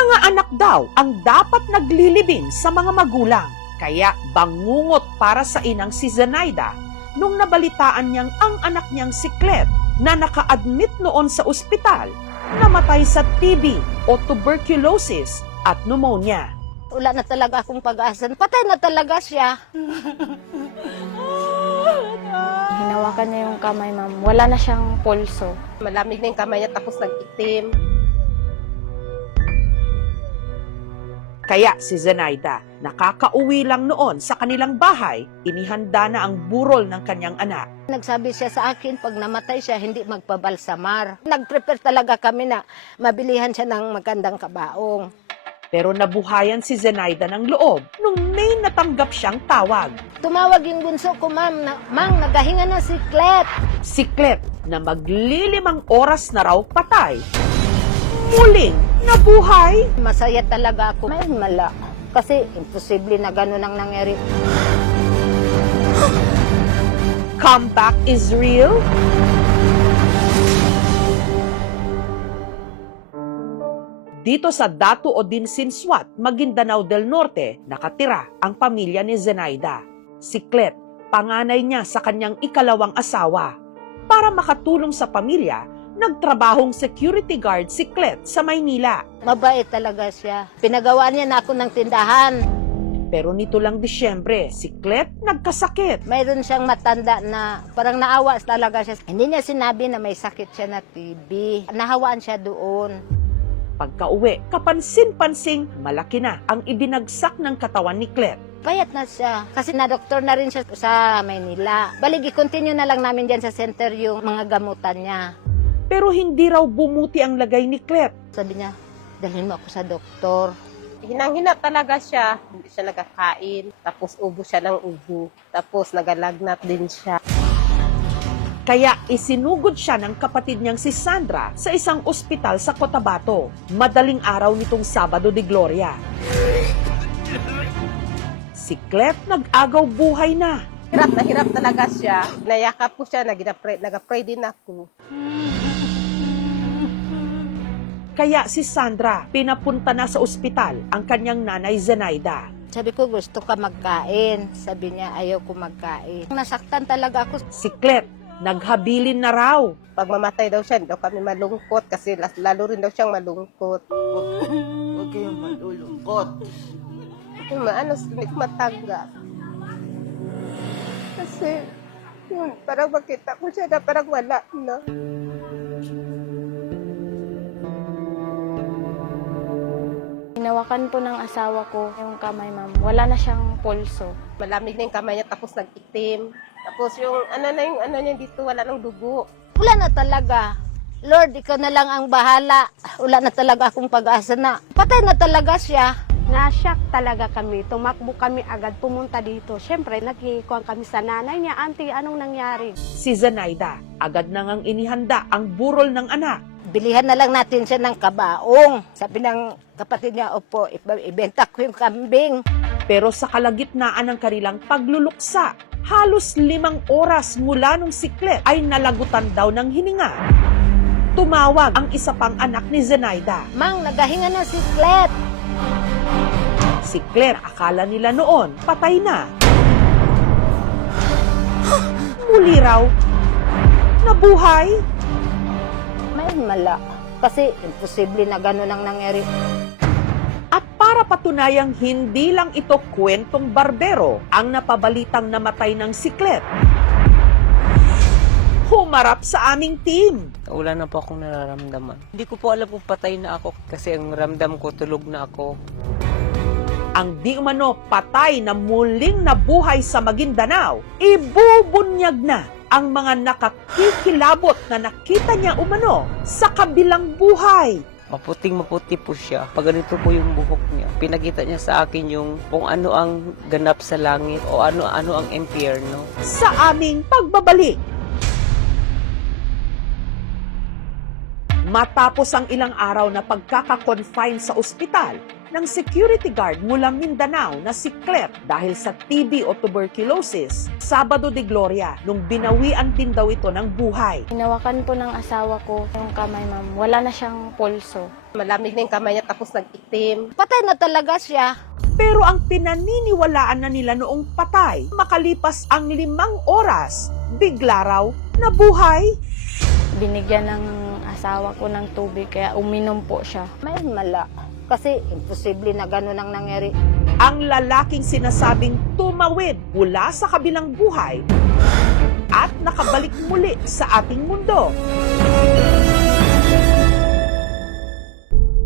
Mga anak daw ang dapat naglilibing sa mga magulang. Kaya bangungot para sa inang si Zenaida nung nabalitaan niyang ang anak niyang si Clet na naka-admit noon sa ospital, namatay sa TB o tuberculosis at pneumonia. Wala na talaga akong pag-asa. Patay na talaga siya. Hinawakan niya yung kamay, ma'am. Wala na siyang pulso. Malamig na yung kamay niya tapos nag-itim. Kaya si Zenaida, nakakauwi lang noon sa kanilang bahay, inihanda na ang burol ng kanyang anak. Nagsabi siya sa akin, pag namatay siya, hindi magpabalsamar. Nag-prepare talaga kami na mabilihan siya ng magandang kabaong. Pero nabuhayan si Zenaida ng loob nung may natanggap siyang tawag. Tumawag yung bunso ko, ma'am, na, Mang, nagahinga na si Clet. Si Clet na maglilimang oras na raw patay, muling nabuhay. Masaya talaga ako. May mala. Kasi imposible na gano'n ang nangyari. Comeback is real. Dito sa Datu Odinsin Swat, Maguindanao del Norte, nakatira ang pamilya ni Zenaida. Si Clet, panganay niya sa kanyang ikalawang asawa. Para makatulong sa pamilya, nagtrabahong security guard si Clet sa Maynila. Mabait talaga siya. Pinagawaan niya na ako ng tindahan. Pero nito lang Disyembre, si Clet nagkasakit. Mayroon siyang matanda na parang naawa talaga siya. Hindi niya sinabi na may sakit siya na TB. Nahawaan siya doon. Pagka-uwi, kapansin-pansing malaki na ang ibinagsak ng katawan ni Clet. Payat na siya. Kasi na-doktor na rin siya sa Maynila. Balik, i-continue na lang namin dyan sa center yung mga gamutan niya. Pero hindi raw bumuti ang lagay ni Clet. Sabi niya, dalhin mo ako sa doktor. Hinang-hina talaga siya. Hindi siya nagkakain. Tapos ubo siya ng ubo. Tapos nagalagnat din siya. Kaya isinugod siya ng kapatid niyang si Sandra sa isang ospital sa Cotabato. Madaling araw nitong Sabado de Gloria. Si Clet nag-agaw buhay na. Hirap talaga siya. Nayakap ko siya, nag-pray din ako. Kaya si Sandra, pinapunta na sa ospital ang kanyang nanay Zenaida. Sabi ko, gusto ka magkain. Sabi niya, ayaw ko magkain. Nasaktan talaga ako. Si Clet, naghabilin na raw. Pag mamatay daw siya, hindi daw kami malungkot kasi lalo rin daw siyang malungkot. Huwag kayong malulungkot. Yung hindi ko matanggap. Kasi, yun, parang makita ko siya na parang wala na. Hinawakan po ng asawa ko yung kamay, ma'am. Wala na siyang pulso. Malamig na yung kamay niya tapos nag-itim. Tapos yung ano niya dito, wala nang dugo. Wala na talaga. Lord, ikaw na lang ang bahala. Wala na talaga akong pag-asa na. Patay na talaga siya. Na-shock talaga kami. Tumakbo kami agad pumunta dito. Siyempre, nagkikuhan kami sa nanay niya. Auntie, anong nangyari? Si Zenaida, agad na ngang inihanda ang burol ng anak. Bilihan na lang natin siya ng kabaong. Sabi ng kapatid niya, opo, ibenta ko yung kambing. Pero sa kalagitnaan ng kanilang pagluluksa, halos 5 oras mula nung si Clet ay nalagutan daw ng hininga. Tumawag ang isa pang anak ni Zenaida. Mang, nagahinga na si Clet. Si Claire, akala nila noon, patay na. Muli raw, nabuhay. May mala. Kasi imposible na gano'n ang nangyari. At para patunayang hindi lang ito kwentong barbero ang napabalitang namatay ng si Clet, humarap sa aming team. Wala na po akong nararamdaman. Hindi ko po alam kung patay na ako kasi ang ramdam ko tulog na ako. Ang di umano patay na muling nabuhay sa Maguindanao, ibubunyag na ang mga nakakikilabot na nakita niya umano sa kabilang buhay. Maputing-maputi po siya. Pag ganito po yung buhok niya, pinakita niya sa akin yung kung ano ang ganap sa langit o ano-ano ang impyerno. Sa aming pagbabalik. Matapos ang ilang araw na pagkaka-confine sa ospital ng security guard mula Mindanao na si Clet dahil sa TB o tuberculosis, Sabado de Gloria nung binawian din daw ito ng buhay. Hinawakan po ng asawa ko yung kamay, ma'am. Wala na siyang pulso. Malamig na yung kamay niya tapos nag-itim. Patay na talaga siya. Pero ang pinaniniwalaan na nila noong patay, makalipas ang 5 oras, bigla raw nabuhay. Binigyan ng asawa ko ng tubig kaya uminom po siya. May mala. Kasi imposible na gano'n ang nangyari. Ang lalaking sinasabing tumawid mula sa kabilang buhay at nakabalik muli sa ating mundo.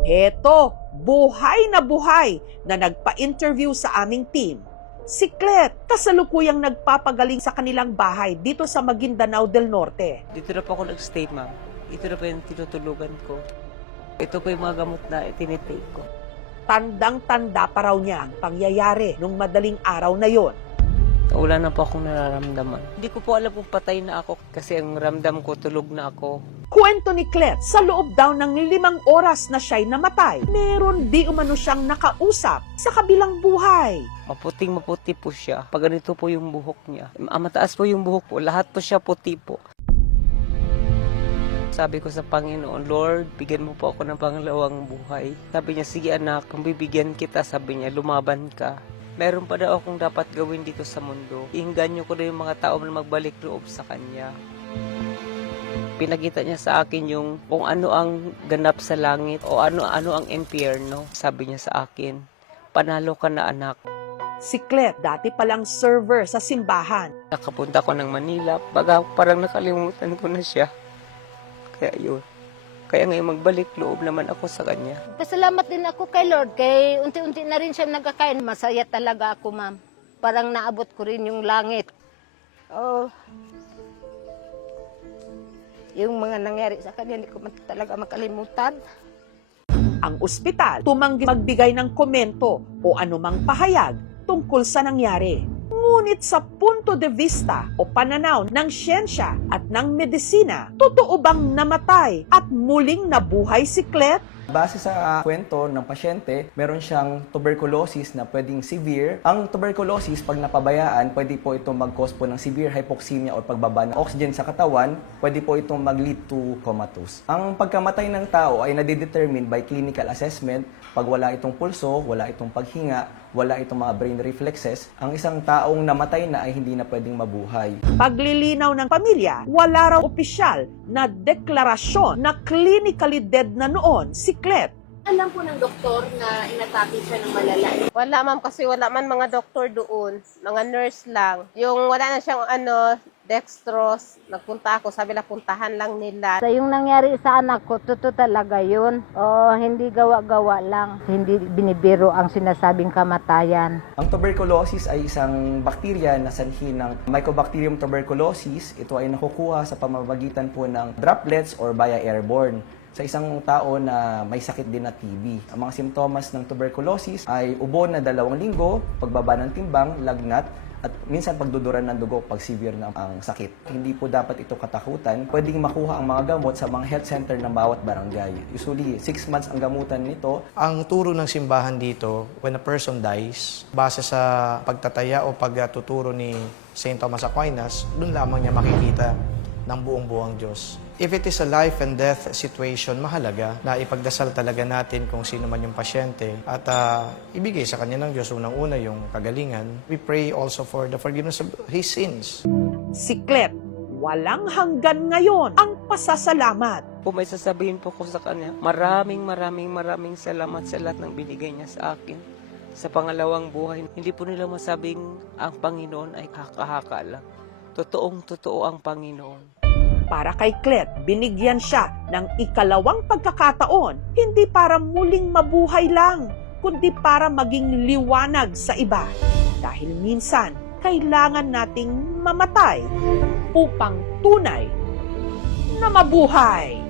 Heto, buhay na nagpa-interview sa aming team. Si Clet, kasalukuyang nagpapagaling sa kanilang bahay dito sa Maguindanao del Norte. Dito na po ako nag-stay, ma'am. Ito na po yung tinutulugan ko. Ito po yung mga gamot na tinitake ko. Tandang-tanda pa raw niya ang pangyayari nung madaling araw na yon. Wala na po akong nararamdaman. Hindi ko po alam kung patay na ako kasi ang ramdam ko tulog na ako. Kwento ni Clet, sa loob daw ng 5 oras na siya'y namatay, meron di umano siyang nakausap sa kabilang buhay. Maputing-maputi po siya. Pag ganito po yung buhok niya. Mataas po yung buhok po. Lahat po siya puti po. Sabi ko sa Panginoon, Lord, bigyan mo po ako ng pangalawang buhay. Sabi niya, sige anak, kung bibigyan kita, sabi niya, lumaban ka. Meron pa daw akong dapat gawin dito sa mundo. Iinganyo ko na yung mga tao na magbalik loob sa Kanya. Pinakita niya sa akin yung kung ano ang ganap sa langit o ano ang impyerno. Sabi niya sa akin, panalo ka na anak. Si Clet, dati palang server sa simbahan. Nakapunta ko ng Manila, parang nakalimutan ko na siya. Kaya yun. Kaya ngayon magbalik loob naman ako sa Kanya. Pasalamat din ako kay Lord, kay unti-unti na rin siya nagkakain. Masaya talaga ako, ma'am. Parang naabot ko rin yung langit. Oh. Yung mga nangyari sa kanya, hindi ko talaga makalimutan. Ang ospital tumanggi magbigay ng komento o anumang pahayag tungkol sa nangyari. Ngunit sa punto de vista o pananaw ng siyensya at ng medisina, totoo bang namatay at muling nabuhay si Clet? Base sa kwento ng pasyente, meron siyang tuberculosis na pwedeng severe. Ang tuberculosis, pag napabayaan, pwede po itong mag-cause po ng severe hypoxemia o pagbaba ng oxygen sa katawan, pwede po itong mag-lead to comatose. Ang pagkamatay ng tao ay nadidetermine by clinical assessment. Pag wala itong pulso, wala itong paghinga, wala itong mga brain reflexes, ang isang taong namatay na ay hindi na pwedeng mabuhay. Paglilinaw ng pamilya, wala raw opisyal na deklarasyon na clinically dead na noon si Clet. Alam po ng doktor na inatake siya ng malala. Wala ma'am kasi wala man mga doktor doon. Mga nurse lang. Yung wala na siyang dextrose, nagpunta ako, sabi na puntahan lang nila. Sa yung nangyari sa anak ko, totoo talaga yun. O hindi gawa-gawa lang. Hindi binibiro ang sinasabing kamatayan. Ang tuberculosis ay isang bakterya na sanhi ng Mycobacterium tuberculosis. Ito ay nakukuha sa pamamagitan po ng droplets or via airborne sa isang tao na may sakit din na TB. Ang mga simptomas ng tuberculosis ay ubo na 2 linggo, pagbaba ng timbang, lagnat, at minsan pagduduran ng dugo pag severe na ang sakit. Hindi po dapat ito katakutan. Pwedeng makuha ang mga gamot sa mga health center ng bawat barangay. Usually, 6 months ang gamutan nito. Ang turo ng simbahan dito, when a person dies, base sa pagtataya o pagtuturo ni St. Thomas Aquinas, doon lamang niya makikita ng buong-buong Diyos. If it is a life and death situation, mahalaga na ipagdasal talaga natin kung sino man yung pasyente at ibigay sa kanya ng Diyos unang-una yung kagalingan. We pray also for the forgiveness of his sins. Si Clet, walang hanggan ngayon ang pasasalamat. Kung may sasabihin po ko sa Kanya, maraming salamat sa lahat ng binigay niya sa akin. Sa pangalawang buhay, hindi po nila masabing ang Panginoon ay haka-haka lang. Totoong-totoo ang Panginoon. Para kay Clet, binigyan siya ng ikalawang pagkakataon, hindi para muling mabuhay lang, kundi para maging liwanag sa iba. Dahil minsan, kailangan nating mamatay upang tunay na mabuhay.